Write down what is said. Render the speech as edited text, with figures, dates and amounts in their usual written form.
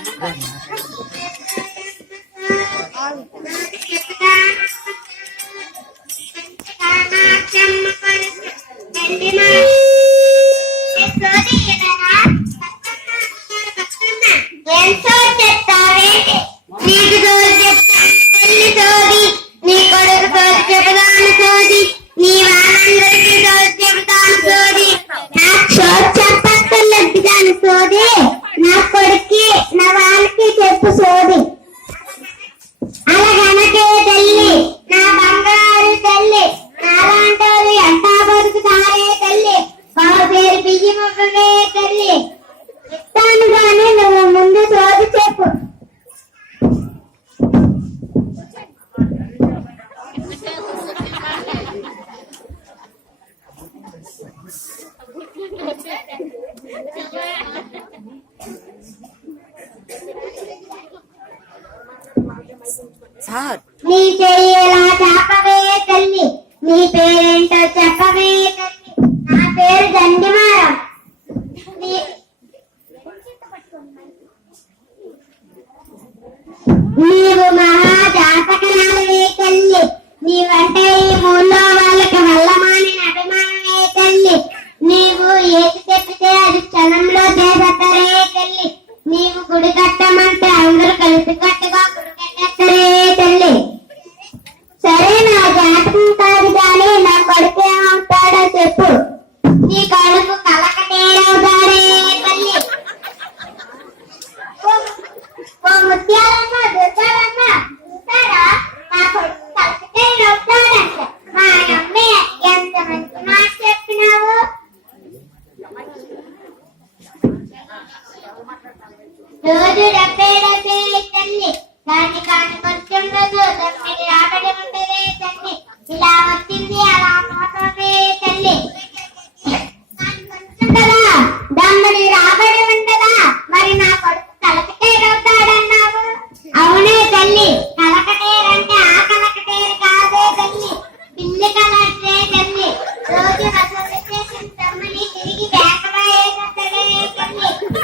నీ చెయ్యేలా చెప్పవే తల్లి, నీ పేరేంటో చెప్పవే తల్లి. నా పేరు దండిమారం. నీవు మహా జాతకరాలవే తల్లి, నీవంటే ఈ ఊళ్ళో వాళ్ళకి వల్లమాని అభిమానమే తల్లి. నీవు ఏది చెప్పితే అది క్షణంలో చేసేస్తారే తల్లి. నీవు గుడి కట్టమంటే అందరూ కలిసి కట్టుగా గుడి కట్టేస్తారే తల్లి. సరే, నా జాతకం కాదు కానీ నా కొడుకు ఏమవుతాడో చెప్పు. నీ కడుపు కలకటేరవుతాడే తల్లి. ఓ ముత్యాలన్నా దుర్గాలన్నా ఉంటారా? నా కొడుకు కలకటేరవుతాడంట. మా అమ్మే ఎంత మంచి మాట చెప్పినావు. రోజు డబ్బే తల్లి, దాన్ని కాని కొంచెం రోజు తమ్మిడి రాబడి ఉండదే తల్లి. ఇలా వచ్చింది అలా పోతుంది తల్లి. కొంచెం కదా దమ్ముడి రాబడి ఉండదా? మరి నా కొడుకు కలకటేరవుతాడన్నావు. అవునే తల్లి, కలకటేరంటే ఆ కలకటేరు కాదే తల్లి, పిల్లి కలకటే తల్లి. రోజు వసూలు చేసిన తమ్ముని తిరిగి వేకబాయేదే తల్లి.